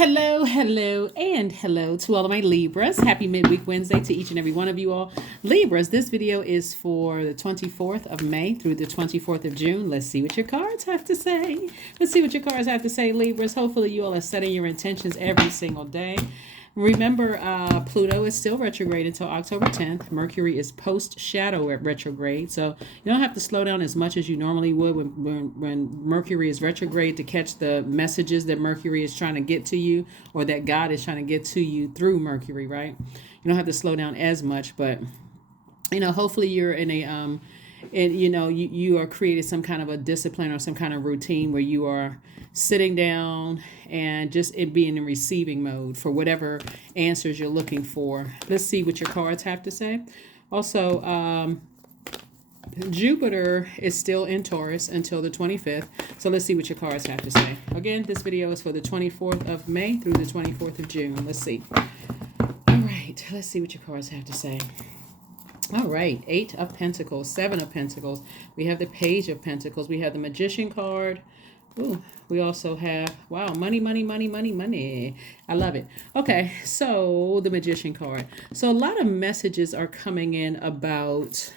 Hello, hello, and hello to all of my Libras. Happy midweek Wednesday to each and every one of you all. Libras, this video is for the 24th of May through the 24th of June. Let's see what your cards have to say. Let's see what your cards have to say, Libras. Hopefully you all are setting your intentions every single day. Remember, Pluto is still retrograde until October 10th. Mercury is post-shadow retrograde, so you don't have to slow down as much as you normally would when Mercury is retrograde to catch the messages that Mercury is trying to get to you, or that God is trying to get to you through Mercury, right? You don't have to slow down as much, but hopefully you're in a and you are creating some kind of a discipline or some kind of routine where you are sitting down and just it being in receiving mode for whatever answers you're looking for. Let's see what your cards have to say. Also, Jupiter is still in Taurus until the 25th. So let's see what your cards have to say. Again, this video is for the 24th of May through the 24th of June. Let's see. All right, let's see what your cards have to say. All right, 8 of Pentacles, 7 of Pentacles. We have the Page of Pentacles. We have the Magician card. Ooh, we also have, wow, money, money, money, money, money. I love it. Okay, so the Magician card. So a lot of messages are coming in about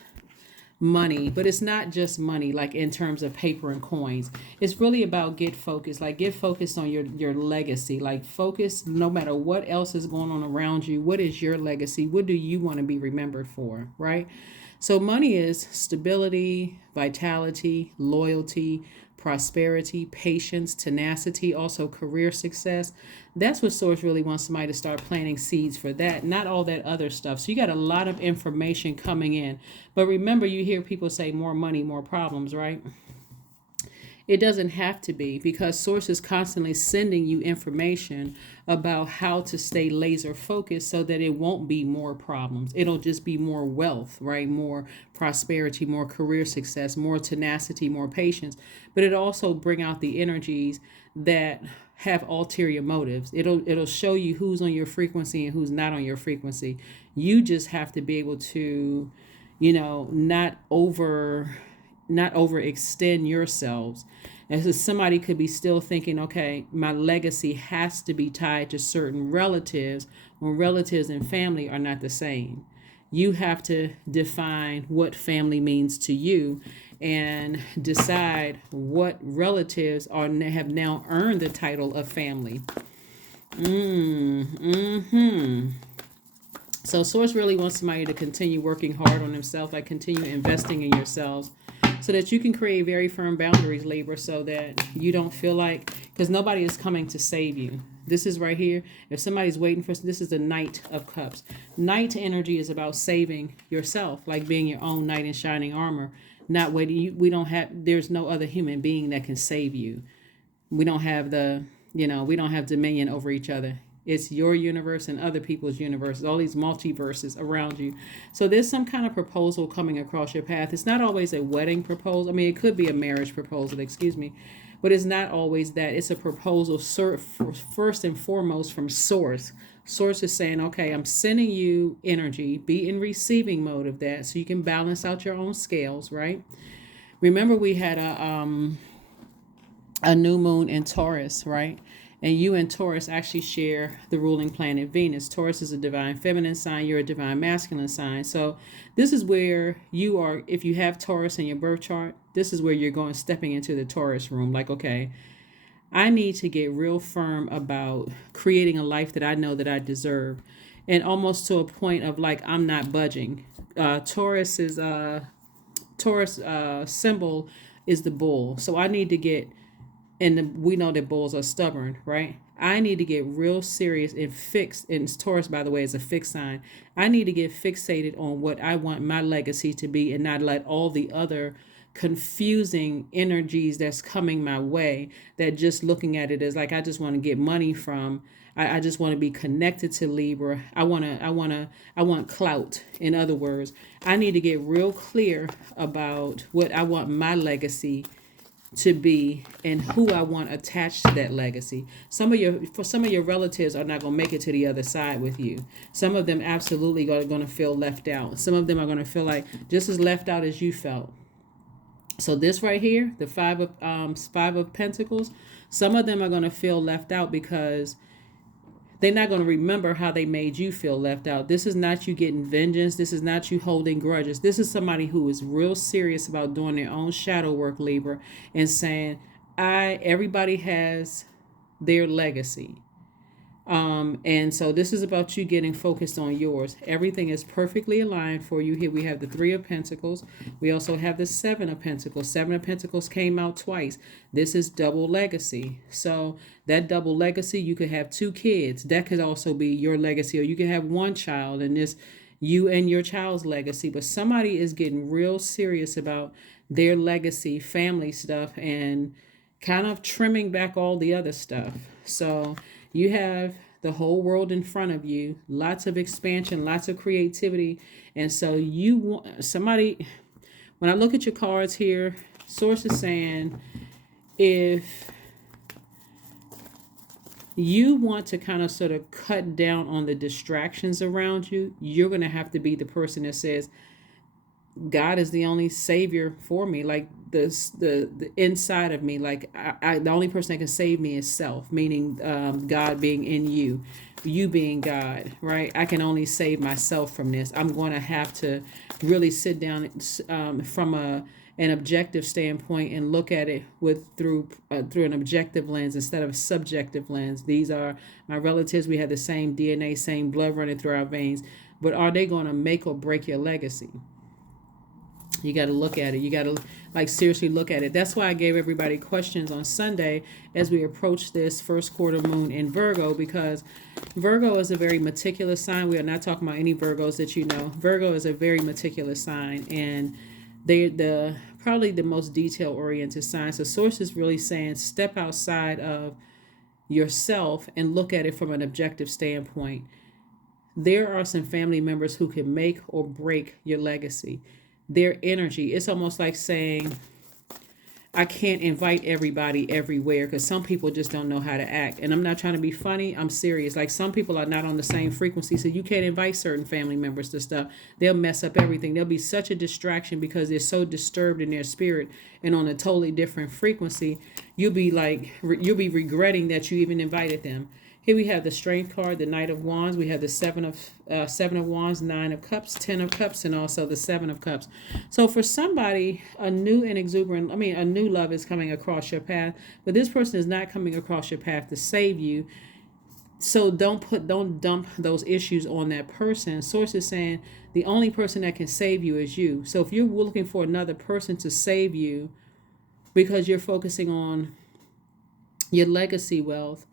money, but it's not just money, like in terms of paper and coins. It's really about get focused, like get focused on your legacy, like focus no matter what else is going on around you. What is your legacy? What do you want to be remembered for, right? So money is stability, vitality, loyalty, prosperity, patience, tenacity, also career success. That's what Source really wants somebody to start planting seeds for, that, not all that other stuff. So you got a lot of information coming in. But remember, you hear people say more money, more problems, right? It doesn't have to be, because Source is constantly sending you information about how to stay laser focused so that it won't be more problems. It'll just be more wealth, right? More prosperity, more career success, more tenacity, more patience. But it also bring out the energies that have ulterior motives. It'll show you who's on your frequency and who's not on your frequency. You just have to be able to, not overextend yourselves. And so somebody could be still thinking, okay, my legacy has to be tied to certain relatives, when relatives and family are not the same. You have to define what family means to you and decide what relatives have now earned the title of family. So Source really wants somebody to continue working hard on themselves, like continue investing in yourselves, so that you can create very firm boundaries, Libra, so that you don't feel like, because nobody is coming to save you. This is right here. If somebody's waiting for, this is the Knight of Cups. Knight energy is about saving yourself, like being your own knight in shining armor, not waiting. There's no other human being that can save you. We don't have we don't have dominion over each other. It's your universe and other people's universes, all these multiverses around you. So there's some kind of proposal coming across your path. It's not always a wedding proposal. I mean, it could be a marriage proposal, but it's not always that. It's a proposal first and foremost from Source. Source is saying, okay, I'm sending you energy. Be in receiving mode of that so you can balance out your own scales, right? Remember, we had a new moon in Taurus, right? And you and Taurus actually share the ruling planet Venus. Taurus is a divine feminine sign. You're a divine masculine sign. So this is where you are. If you have Taurus in your birth chart, this is where you're stepping into the Taurus room. Like, okay, I need to get real firm about creating a life that I know that I deserve. And almost to a point of like, I'm not budging. Taurus symbol is the bull. So I need to get, we know that bulls are stubborn, right? I need to get real serious and fixed. And Taurus, by the way, is a fixed sign. I need to get fixated on what I want my legacy to be and not let all the other confusing energies that's coming my way, that just looking at it as like, I just want to get money from, I just want to be connected to Libra. I want clout. In other words, I need to get real clear about what I want my legacy to be and who I want attached to that legacy. Some of your relatives are not going to make it to the other side with you. Some of them absolutely are going to feel left out. Some of them are going to feel like just as left out as you felt. So this right here, the five of Pentacles, some of them are going to feel left out because they're not going to remember how they made you feel left out. This is not you getting vengeance. This is not you holding grudges. This is somebody who is real serious about doing their own shadow work, Libra, and saying, everybody has their legacy. And so this is about you getting focused on yours. Everything is perfectly aligned for you. Here we have the Three of Pentacles. We also have the Seven of Pentacles. Seven of Pentacles came out twice. This is double legacy. So that double legacy, you could have 2 kids. That could also be your legacy. Or you can have 1 child and this you and your child's legacy. But somebody is getting real serious about their legacy, family stuff, and kind of trimming back all the other stuff. So you have the whole world in front of you, lots of expansion, lots of creativity. And so you want somebody, when I look at your cards here, Source is saying, if you want to kind of sort of cut down on the distractions around you, you're going to have to be the person that says, God is the only savior for me. Like the inside of me, like the only person that can save me is self, meaning God being in you being God, right? I can only save myself from this. I'm going to have to really sit down from an objective standpoint and look at it through an objective lens instead of a subjective lens. These are my relatives. We have the same DNA, same blood running through our veins, but are they going to make or break your legacy? You got to look at it. You got to seriously look at it. That's why I gave everybody questions on Sunday as we approach this first quarter moon in Virgo, because Virgo is a very meticulous sign. We are not talking about any Virgos that you know. Virgo is a very meticulous sign, and they're probably the most detail oriented sign. So Source is really saying step outside of yourself and look at it from an objective standpoint. There are some family members who can make or break your legacy. Their energy, it's almost like saying, I can't invite everybody everywhere, because some people just don't know how to act. And I'm not trying to be funny. I'm serious. Like, some people are not on the same frequency, so you can't invite certain family members to stuff. They'll mess up everything. They'll be such a distraction because they're so disturbed in their spirit and on a totally different frequency. You'll be regretting that you even invited them. Here we have the Strength card, the Knight of Wands. We have the Seven of Wands, 9 of Cups, 10 of Cups, and also the 7 of Cups. So for somebody, a new love is coming across your path, but this person is not coming across your path to save you. So don't dump those issues on that person. Source is saying the only person that can save you is you. So if you're looking for another person to save you because you're focusing on your legacy wealth,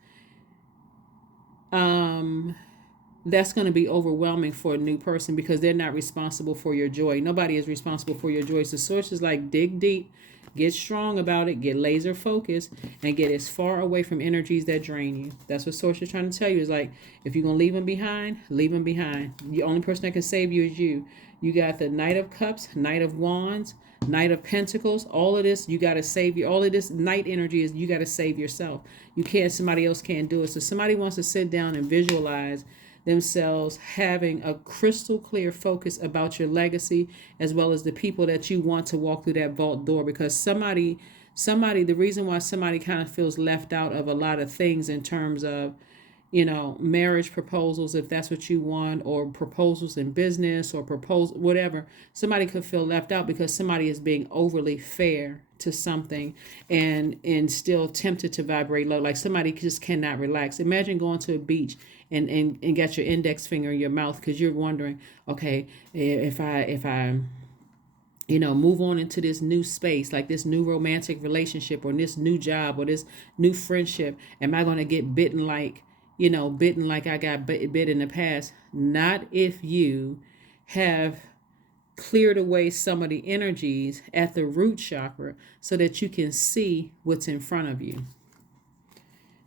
that's going to be overwhelming for a new person because they're not responsible for your joy. Nobody is responsible for your joy. So Source is like, dig deep, get strong about it, get laser focused, and get as far away from energies that drain you. That's what Source is trying to tell you. Is like, if you're going to leave them behind, leave them behind. The only person that can save you is you. You got the Knight of Cups, Knight of Wands, Knight of Pentacles. All of this, you got to save you. All of this night energy is you got to save yourself. You can't, somebody else can't do it. So somebody wants to sit down and visualize themselves having a crystal clear focus about your legacy, as well as the people that you want to walk through that vault door. Because somebody, the reason why somebody kind of feels left out of a lot of things in terms of, marriage proposals, if that's what you want, or proposals in business, or whatever, somebody could feel left out because somebody is being overly fair to something and still tempted to vibrate low. Like, somebody just cannot relax. Imagine going to a beach and got your index finger in your mouth because you're wondering, okay, if I move on into this new space, like this new romantic relationship or this new job or this new friendship, am I going to get bitten like I got bit in the past? Not if you have cleared away some of the energies at the root chakra so that you can see what's in front of you.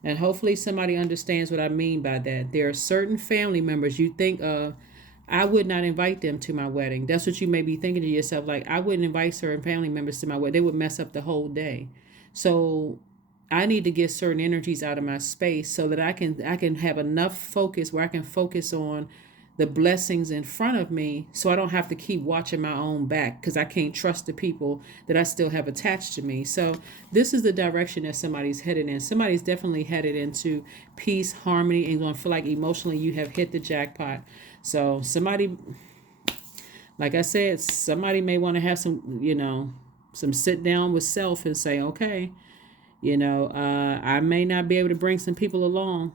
And hopefully somebody understands what I mean by that. There are certain family members you think of, I would not invite them to my wedding. That's what you may be thinking to yourself, like, I wouldn't invite certain family members to my wedding. They would mess up the whole day. So I need to get certain energies out of my space so that I can have enough focus where I can focus on the blessings in front of me, so I don't have to keep watching my own back, because I can't trust the people that I still have attached to me. So this is the direction that somebody's headed in. Somebody's definitely headed into peace, harmony, and going to feel like emotionally you have hit the jackpot. So somebody, like I said, somebody may want to have some, some sit down with self and say, okay, I may not be able to bring some people along.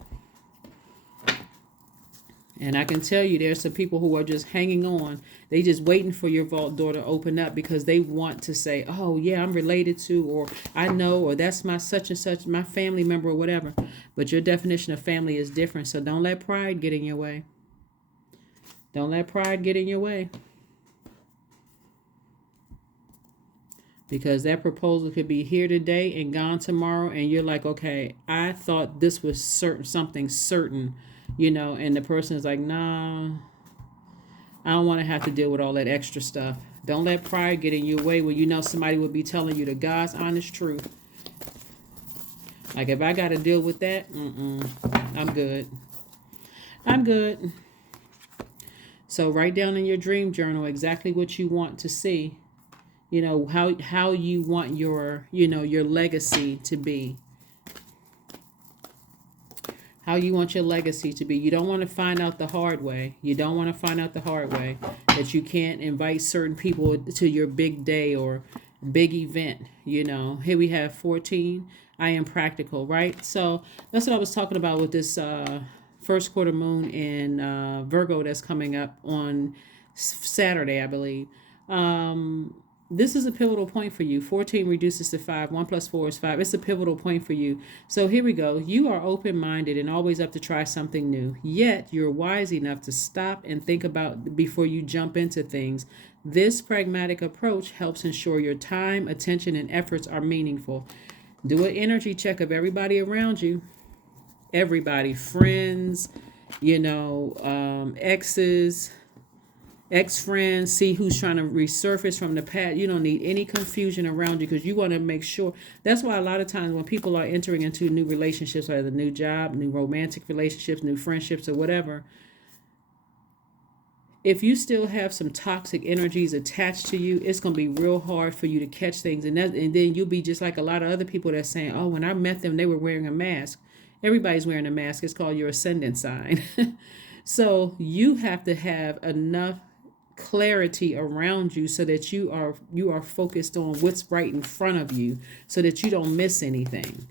And I can tell you there's some people who are just hanging on. They just waiting for your vault door to open up, because they want to say, oh, yeah, I'm related to, or I know, or that's my such and such, my family member, or whatever. But your definition of family is different. So don't let pride get in your way. Don't let pride get in your way. Because that proposal could be here today and gone tomorrow. And you're like, okay, I thought this was something certain. And the person is like, nah, I don't want to have to deal with all that extra stuff. Don't let pride get in your way when somebody will be telling you the God's honest truth. Like, if I got to deal with that, I'm good. I'm good. So write down in your dream journal exactly what you want to see. How you want your legacy to be. How you want your legacy to be. You don't want to find out the hard way. You don't want to find out the hard way that you can't invite certain people to your big day or big event. Here we have 14. I am practical, right? So that's what I was talking about with this first quarter moon in Virgo that's coming up on Saturday, I believe. This is a pivotal point for you. 14 reduces to 5. 1 plus 4 is 5. It's a pivotal point for you. So here we go. You are open-minded and always up to try something new. Yet you're wise enough to stop and think about before you jump into things. This pragmatic approach helps ensure your time, attention, and efforts are meaningful. Do an energy check of everybody around you. Everybody, friends, exes, ex-friends, see who's trying to resurface from the past. You don't need any confusion around you, because you want to make sure. That's why a lot of times when people are entering into new relationships, whether a new job, new romantic relationships, new friendships, or whatever, if you still have some toxic energies attached to you, it's going to be real hard for you to catch things. And then you'll be just like a lot of other people that's saying, oh, when I met them, they were wearing a mask. Everybody's wearing a mask. It's called your ascendant sign. So you have to have enough clarity around you so that you are focused on what's right in front of you, so that you don't miss anything.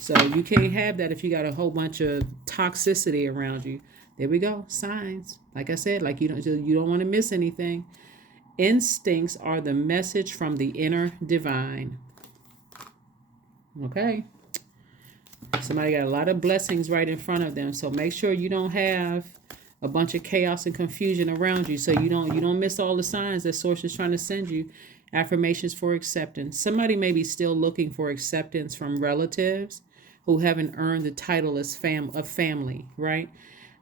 So you can't have that if you got a whole bunch of toxicity around you. There we go. Signs. Like I said, like you don't want to miss anything. Instincts are the message from the inner divine. Okay. Somebody got a lot of blessings right in front of them. So make sure you don't have a bunch of chaos and confusion around you, so you don't miss all the signs that Source is trying to send you. Affirmations for acceptance. Somebody may be still looking for acceptance from relatives who haven't earned the title as family, right?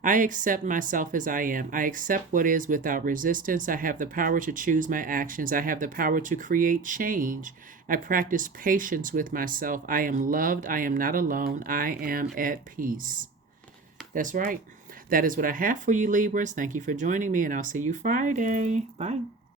I accept myself as I am. I accept what is without resistance. I have the power to choose my actions. I have the power to create change. I practice patience with myself. I am loved. I am not alone. I am at peace. That's right. That is what I have for you, Libras. Thank you for joining me, and I'll see you Friday. Bye.